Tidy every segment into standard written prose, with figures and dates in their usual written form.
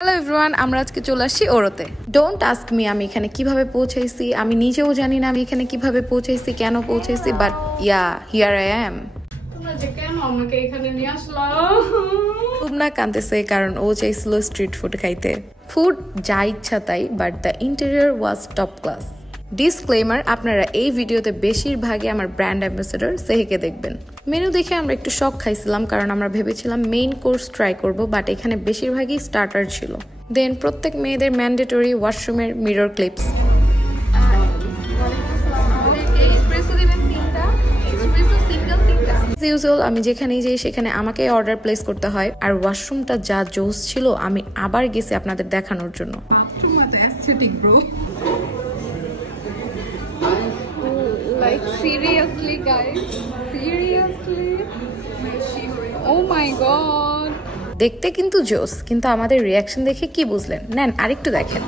Hello everyone, আমরা আজকে চলে আসছি ওরোতে। ডোন্ট আস্ক মি আমি এখানে কিভাবে পৌঁছাইছি, আমি নিজেও জানি না আমি এখানে কিভাবে পৌঁছাইছি, কেন পৌঁছাইছি, but yeah here I am. তোমরা যে কেন আমাকে এখানে নিয়ে আসলা? খুব না কাঁদতেছে কারণ ও চাইছিল স্ট্রিট ফুড খাইতে। ফুড যা ইচ্ছা তাই, but the interior was top class. Disclaimer, আপনারা এই ভিডিওতে বেশিরভাগই আমার ব্র্যান্ড অ্যাম্বাসেডর সেহেকে দেখবেন। মেনু দেখে আমরা একটু শক খাইছিলাম কারণ আমরা ভেবেছিলাম মেইন কোর্স ট্রাই করব, বাট এখানে বেশিরভাগই স্টার্টার ছিল। দেন প্রত্যেক মেয়েদের ম্যান্ডেটরি ওয়াশরুমের মিরর ক্লিপস। ইউজুয়াল আমি যেখানেই যাই সেখানে আমাকে অর্ডার প্লেস করতে হয়, আর ওয়াশরুমটা যা জোস ছিল আমি আবার গেছি আপনাদের দেখানোর জন্য। Like seriously guys, seriously? Oh my god. দেখতে কিন্তু জোস, কিন্তু আমাদের রিয়াকশন দেখে কি বুঝলেন? নেন আরেকটু দেখেন।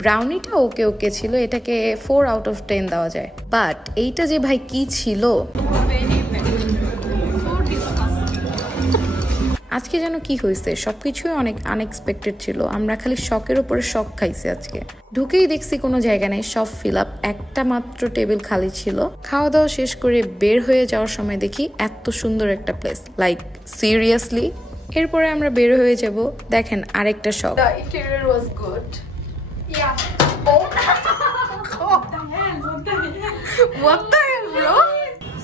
ব্রাউনিটা ওকে ওকে ছিল, এটাকে 4 আউট অফ 10 দেওয়া যায়, বাট এইটা যে ভাই কি ছিল, আজকে যেন কি হয়েছে, সবকিছুই অনেক আনএক্সপেক্টেড ছিল। আমরা খালি শকের উপরে শক খাইছি আজকে। ঢুকেই দেখছি কোনো জায়গা নেই, সব ফিল আপ, একটা মাত্র টেবিল খালি ছিল। খাওয়া দাওয়া শেষ করে বের হয়ে যাওয়ার সময় দেখি এত সুন্দর একটা প্লেস, লাইক সিরিয়াসলি। এরপরে আমরা বের হয়ে যাব, দেখেন আরেকটা শক। The interior was good. Yeah. Oh. What the hell? What the hell, bro?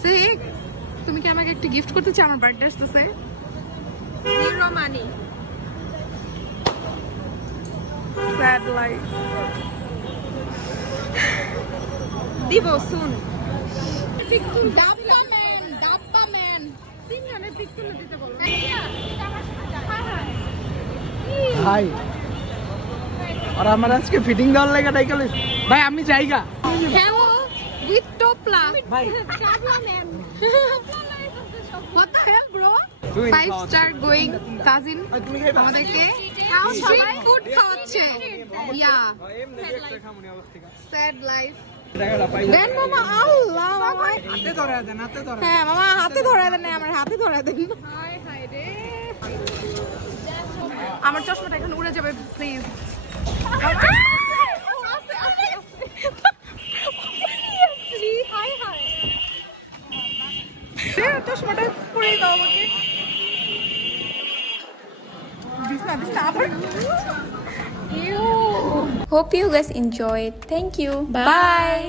See, তুমি কি আমাকে একটা গিফট করতে চাও? আমার বার্থডে আসতেছে। Zero money. Sad life. Divo soon. Dabba man. 300 pick তুলে দিতে বলো। হাই আর আমার আজকে ফিটিং দেওয়ার লাগা ডাইকাল ভাই, আমি যাইগা। Hello with topla. ভাই Dabba man. What the hell, bro? 5-star going cousin তুমি খাইবা আমাদেরকে স্ট্রিট ফুড খাওয়াচ্ছে। ইয়া স্যাড লাইফ। দেন মামা, আল্লাহ মামা হাতে ধরে দেন, হাতে ধরে। হ্যাঁ মামা হাতে ধরে দেন, আমার হাতে ধরে দেন। হাই হাই রে। আমার চশমাটা এখন উড়ে যাবে প্লিজ। High high. চশমাটা পরে দাও আমাকে। Hope you guys enjoyed. Thank you. Bye.